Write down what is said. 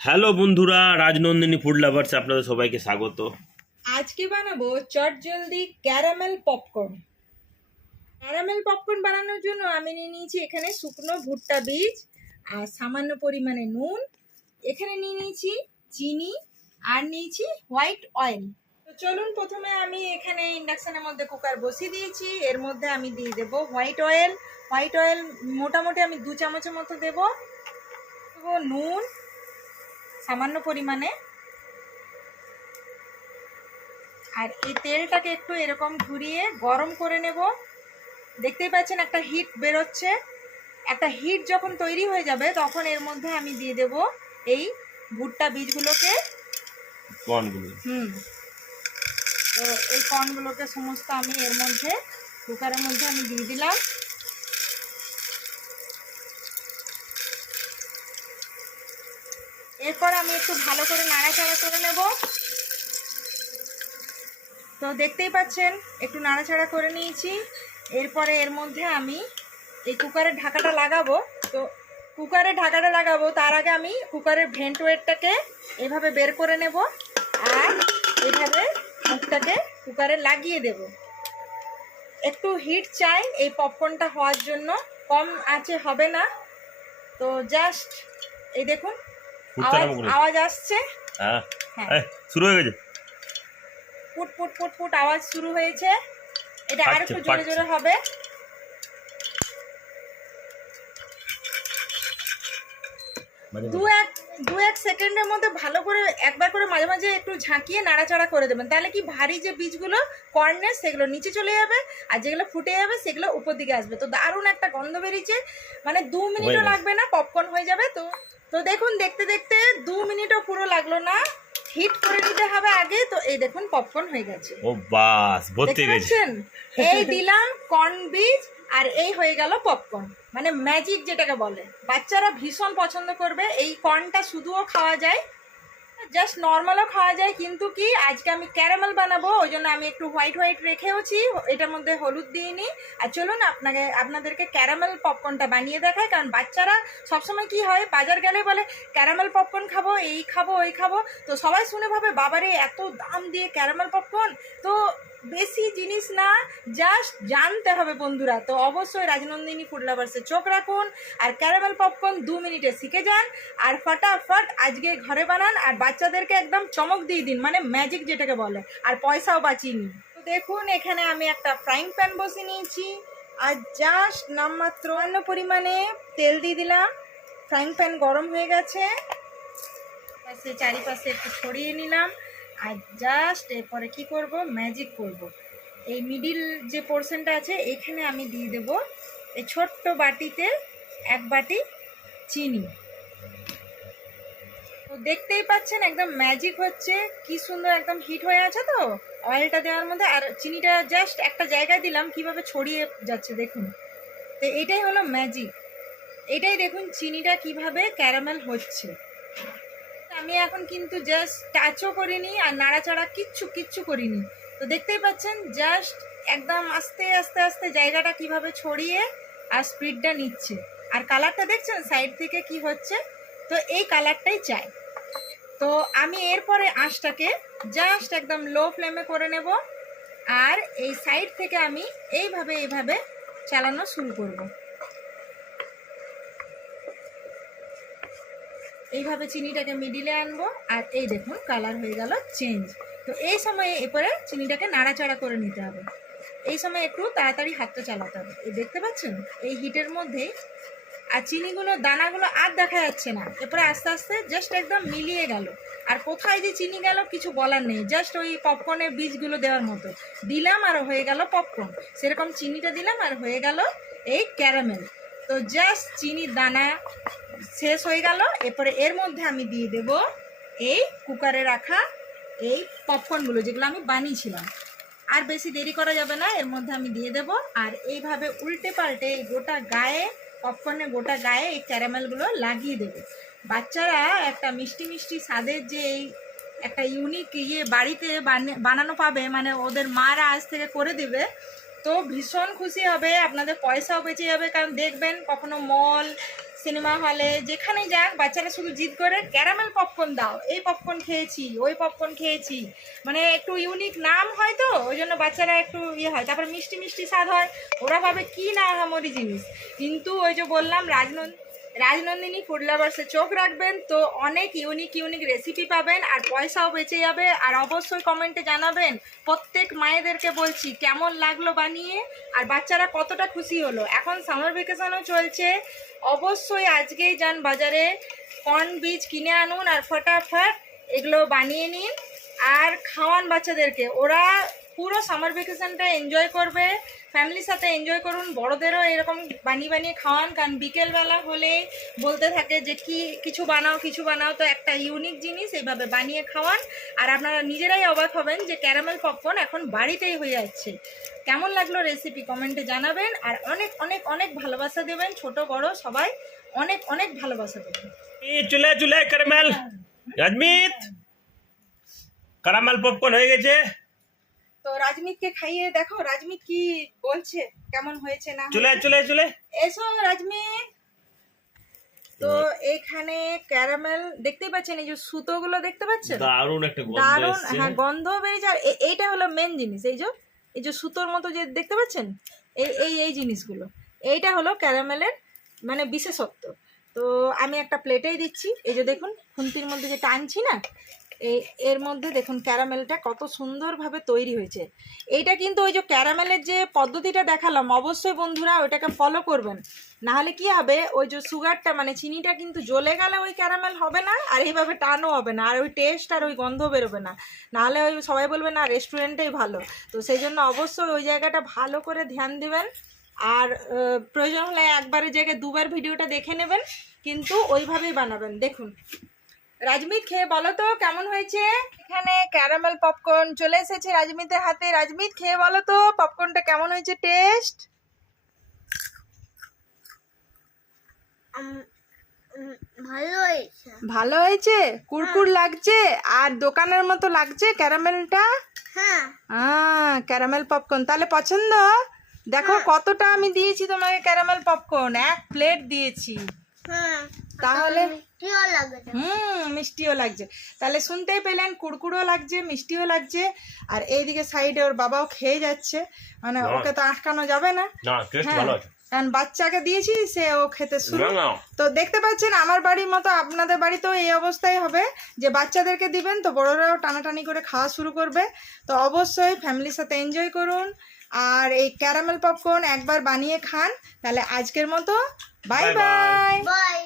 Hello বন্ধুরা, Rajnandini food lovers আপনাদের সবাইকে স্বাগত। আজকে বানাবো চটজলদি ক্যারামেল পপকর্ন। ক্যারামেল পপকর্ন বানানোর জন্য আমি নিয়ে নিয়েছি এখানে শুকনো ভুট্টা বীজ আর সামান্য পরিমাণে নুন। এখানে নিয়ে নিয়েছি চিনি আর নিয়েছি হোয়াইট অয়েল। তো চলুন, প্রথমে আমি এখানে ইন্ডাকশনের মধ্যে কুকার বসিয়ে দিয়েছি। এর মধ্যে আমি দিয়ে দেব হোয়াইট অয়েল। মোটামুটি আমি 2 চামচের মতো দেব। নুন সামান্য পরিমাণে, আর এই তেলটাকে একটু এরকম ঘুরিয়ে গরম করে নেব। দেখতেই পাচ্ছেন একটা হিট বেরোচ্ছে। একটা হিট যখন তৈরি হয়ে যাবে তখন এর মধ্যে আমি দিয়ে দেব এই ভুট্টা বীজগুলোকে। তো এই কর্নগুলোকে সমস্ত আমি এর মধ্যে কুকারের মধ্যে আমি দিয়ে দিলাম। এরপর আমি একটু ভালো করে নাড়াচাড়া করে নেব। তো দেখতেই পাচ্ছেন একটু নাড়াচাড়া করে নিয়েছি। এরপরে এর মধ্যে আমি এই কুকারের ঢাকাটা লাগাবো। তো কুকারের ঢাকাটা লাগাবো তার আগে আমি কুকারের ভেন্ট ওয়েটটাকে এভাবে বের করে নেব আর এভাবে মুখটাকে কুকারে লাগিয়ে দেব। একটু হিট চাই এই পপকর্নটা হওয়ার জন্য, কম আঁচে হবে না। তো জাস্ট এই দেখুন আওয়াজ আসছে। হ্যাঁ, শুরু হয়ে গেছে। পুট পুট পুট পুট আওয়াজ শুরু হয়েছে। এটা আর একটু জোরে জোরে হবে। দু এক সেকেন্ডের মধ্যে ভালো করে একবার করে মাঝে মাঝে একটু ঝাঁকিয়ে নাড়াচাড়া করে দেবেন। তাহলে কি ভারী যে বীজগুলো কর্নের সেগুলো নিচে চলে যাবে আর যেগুলো ফুটে যাবে সেগুলো উপর দিকে আসবে। তো দারুণ একটা গন্ধ বেরিয়েছে, মানে 2 মিনিটও লাগবে না, পপকর্ন হয়ে যাবে। তো দেখুন, দেখতে দেখতে 2 মিনিটও পুরো লাগলো না। হিট করে নিতে হবে আগে। তো এই দেখুন পপকর্ন হয়ে গেছে। ও বাস, ভর্তি হয়ে গেছে। এই দিলাম কর্ন বীজ আর এই হয়ে গেল পপকর্ন, মানে ম্যাজিক যেটাকে বলে। বাচ্চারা ভীষণ পছন্দ করবে। এই কর্নটা শুধুও খাওয়া যায়, জাস্ট নর্মালও খাওয়া যায়, কিন্তু কি আজকে আমি ক্যারামেল বানাবো ওই জন্য আমি একটু হোয়াইট রেখেওছি, এটার মধ্যে হলুদ দিইনি। আর চলুন আপনাদেরকে ক্যারামেল পপকর্নটা বানিয়ে দেখায়। কারণ বাচ্চারা সবসময় কি হয়, বাজার গেলে বলে ক্যারামেল পপকর্ন খাবো, এই খাবো ওই খাবো। তো সবাই শুনে ভাবে বাবারে এত দাম দিয়ে ক্যারামেল পপকর্ন। তো বেশি জিনিস না, জাস্ট জানতে হবে বন্ধুরা। তো অবশ্যই রাজনন্দিনী ফুড লাভার্সে চোখ রাখুন আর ক্যারামেল পপকর্ন 2 মিনিটে শিখে যান আর ফটাফট আজকে ঘরে বানান আর বাচ্চাদেরকে একদম চমক দিয়ে দিন, মানে ম্যাজিক যেটাকে বলে, আর পয়সাও বাঁচিয়ে নিন। তো দেখুন এখানে আমি একটা ফ্রাইং প্যান বসিয়ে নিয়েছি আর জাস্ট নামমাত্র অন্য পরিমাণে তেল দিয়ে দিলাম। ফ্রাইং প্যান গরম হয়ে গেছে, চারিপাশে একটু ছড়িয়ে নিলাম। আর জাস্ট এরপরে কি করব, ম্যাজিক করব। এই মিডিল যে পোর্শনটা আছে এখানে আমি দিয়ে দেব এই ছোট্ট বাটিতে 1 বাটি চিনি। তো দেখতেই পাচ্ছেন একদম ম্যাজিক হচ্ছে, কি সুন্দর একদম হিট হয়ে আছে। তো অয়েলটা দেওয়ার মধ্যে আর চিনিটা জাস্ট একটা জায়গায় দিলাম, কিভাবে ছড়িয়ে যাচ্ছে দেখুন। তো এটাই হলো ম্যাজিক। এটাই দেখুন চিনিটা কিভাবে ক্যারামেল হচ্ছে। আমি এখন কিন্তু জাস্ট টাচও করিনি আর নাড়াচাড়া কিচ্ছু করিনি। তো দেখতেই পাচ্ছেন জাস্ট একদম আস্তে আস্তে আস্তে জায়গাটা কিভাবে ছড়িয়ে আর স্পিডটা নিচ্ছে। আর কালারটা দেখছেন সাইড থেকে কি হচ্ছে। তো এই কালারটাই চাই। তো আমি এরপরে আঁচটাকে জাস্ট একদম লো ফ্লেমে করে নেব আর এই সাইড থেকে আমি এইভাবে চালানো শুরু করব। এইভাবে চিনিটাকে মিডিলে আনবো আর এই দেখুন কালার হয়ে গেল চেঞ্জ। তো এই সময়ে এরপরে চিনিটাকে নাড়াচাড়া করে নিতে হবে। এই সময় একটু তাড়াতাড়ি হাতটা চালাতে হবে। এই দেখতে পাচ্ছেন এই হিটের মধ্যেই আর চিনিগুলো দানাগুলো আর দেখা যাচ্ছে না। এরপরে আস্তে আস্তে জাস্ট একদম মিলিয়ে গেল। আর কোথায় যে চিনি গেল কিছু বলার নেই, জাস্ট ওই পপকর্নের বীজগুলো দেওয়ার মতো দিলাম আর হয়ে গেল পপকর্ন। সেরকম চিনিটা দিলাম আর হয়ে গেল এই ক্যারামেল। তো জাস্ট চিনির দানা শেষ হয়ে গেল। এরপরে এর মধ্যে আমি দিয়ে দেব এই কুকারে রাখা এই পপকর্নগুলো যেগুলো আমি বানিয়েছিলাম। আর বেশি দেরি করা যাবে না, এর মধ্যে আমি দিয়ে দেব আর এইভাবে উল্টে পাল্টে গোটা গায়ে পপকর্নের গোটা গায়ে এই ক্যারামেলগুলো লাগিয়ে দেবে। বাচ্চারা একটা মিষ্টি মিষ্টি স্বাদের যে এই একটা ইউনিক বাড়িতে বানানো পাবে, মানে ওদের মারা আজ থেকে করে দেবে। তো ভীষণ খুশি হবে, আপনাদের পয়সাও বেঁচে যাবে। কারণ দেখবেন কখনো মল সিনেমা হলে যেখানে যাক বাচ্চারা শুধু জিদ করে ক্যারামেল পপকর্ন দাও, এই পপকর্ন খেয়েছি, ওই পপকর্ন খেয়েছি, মানে একটু ইউনিক নাম হয় তো ওই জন্য বাচ্চারা একটু ইয়ে হয়। তারপর মিষ্টি মিষ্টি স্বাদ হয়, ওরা ভাবে কি না আহামরি জিনিস। কিন্তু ওই যে বললাম রাজনন্দিনী ফুড লাভার্সে চোখ রাখবেন তো অনেক ইউনিক ইউনিক রেসিপি পাবেন আর পয়সাও বেঁচে যাবে। আর অবশ্যই কমেন্টে জানাবেন, প্রত্যেক মায়েদেরকে বলছি কেমন লাগলো বানিয়ে আর বাচ্চারা কতটা খুশি হলো। এখন সামার ভ্যাকেশনও চলছে, অবশ্যই আজকেই যান বাজারে, কর্ন বীজ কিনে আনুন আর ফটাফট এগুলো বানিয়ে নিন আর খাওয়ান বাচ্চাদেরকে। ওরা পুরো সামার ভ্যাকেশনটা এনজয় করবে, ফ্যামিলির সাথে এনজয় করুন। বড়দেরও এরকম বানিয়ে বানিয়ে খাওয়ান, কারণ বিকেলবেলা হলে বলতে থাকে যে কিছু বানাও কিছু বানাও, তো একটা ইউনিক জিনিস এইভাবে বানিয়ে খাওয়ান। আর আপনারা নিজেরাই অবাক হবেন যে ক্যারামেল পপকর্ন এখন বাড়িতেই হয়ে যাচ্ছে। কেমন লাগলো রেসিপি কমেন্টে জানাবেন আর অনেক অনেক অনেক ভালোবাসা দেবেন, ছোট বড় সবাই অনেক অনেক ভালোবাসা দেবেন। চুলে চুলে ক্যারামেল, রাজমিত ক্যারামেল পপকর্ন হয়ে গেছে। তো রাজমিতকে খাইয়ে দেখো রাজমিত কি বলছে, কেমন হয়েছে না চুলে চুলে চুলে এসো রাজমিত। তো এইখানে ক্যারামেল দেখতেই পাচ্ছেন, এই যে সুতোগুলো দেখতে পাচ্ছেন, দারুণ একটা গন্ধ দারুণ, এসছে। হ্যাঁ গন্ধ বেরিয়েছে। আর এইটা হলো মেন জিনিস, এই যে সুতোর মতো যে দেখতে পাচ্ছেন এই জিনিসগুলো, এইটা হলো ক্যারামেলের মানে বিশেষত্ব। তো আমি একটা প্লেটেই দিচ্ছি, এই যে দেখুন খুন্তির মধ্যে যে টানছি না, এর মধ্যে দেখুন ক্যারামেলটা কত সুন্দরভাবে তৈরি হয়েছে। এইটা কিন্তু ওই যে ক্যারামেলের যে পদ্ধতিটা দেখালাম, অবশ্যই বন্ধুরা ওইটাকে ফলো করবেন, নাহলে কি হবে ওই যে সুগারটা মানে চিনিটা কিন্তু জ্বলে গেলে ওই ক্যারামেল হবে না আর এইভাবে টানও হবে না আর ওই টেস্ট আর ওই গন্ধ বেরোবে না, নাহলে ওই সবাই বলবে না রেস্টুরেন্টেই ভালো। তো সেই জন্য অবশ্যই ওই জায়গাটা ভালো করে ধ্যান দেবেন আর প্রয়োজন হলে একবারের জায়গায় দুবার ভিডিওটা দেখে নেবেন, কিন্তু ওইভাবেই বানাবেন। দেখুন রাজমিত খেয়ে বলো তো কেমন হয়েছে। এখানে ক্যারামেল পপকর্ন চলে এসেছে রাজমিতের হাতে। রাজমিত খেয়ে বলো তো পপকর্নটা কেমন হয়েছে টেস্ট। ভালো হয়েছে, কুরকুর লাগছে আর দোকানের মতো লাগছে ক্যারামেলটা। হ্যাঁ ক্যারামেল পপকর্ন তাহলে পছন্দ। দেখো কতটা আমি দিয়েছি তোমাকে ক্যারামেল পপকর্ন, 1 প্লেট দিয়েছি। তাহলে মিষ্টিও লাগছে, তাহলে শুনতেই পেলেন কুড়কুড়ও লাগছে মিষ্টিও লাগছে। আর এইদিকে সাইডে ওর বাবাও খেয়ে যাচ্ছে, মানে ওকে তো আটকানো যাবে না, কারণ বাচ্চাকে দিয়েছি সে ও খেতে শুরু। তো দেখতে পাচ্ছেন আমার বাড়ির মতো আপনাদের বাড়িতেও এই অবস্থায় হবে যে বাচ্চাদেরকে দিবেন তো বড়রাও টানাটানি করে খাওয়া শুরু করবে। তো অবশ্যই ফ্যামিলির সাথে এনজয় করুন আর এই ক্যারামেল পপকর্ন একবার বানিয়ে খান। তাহলে আজকের মতো বাই বাই।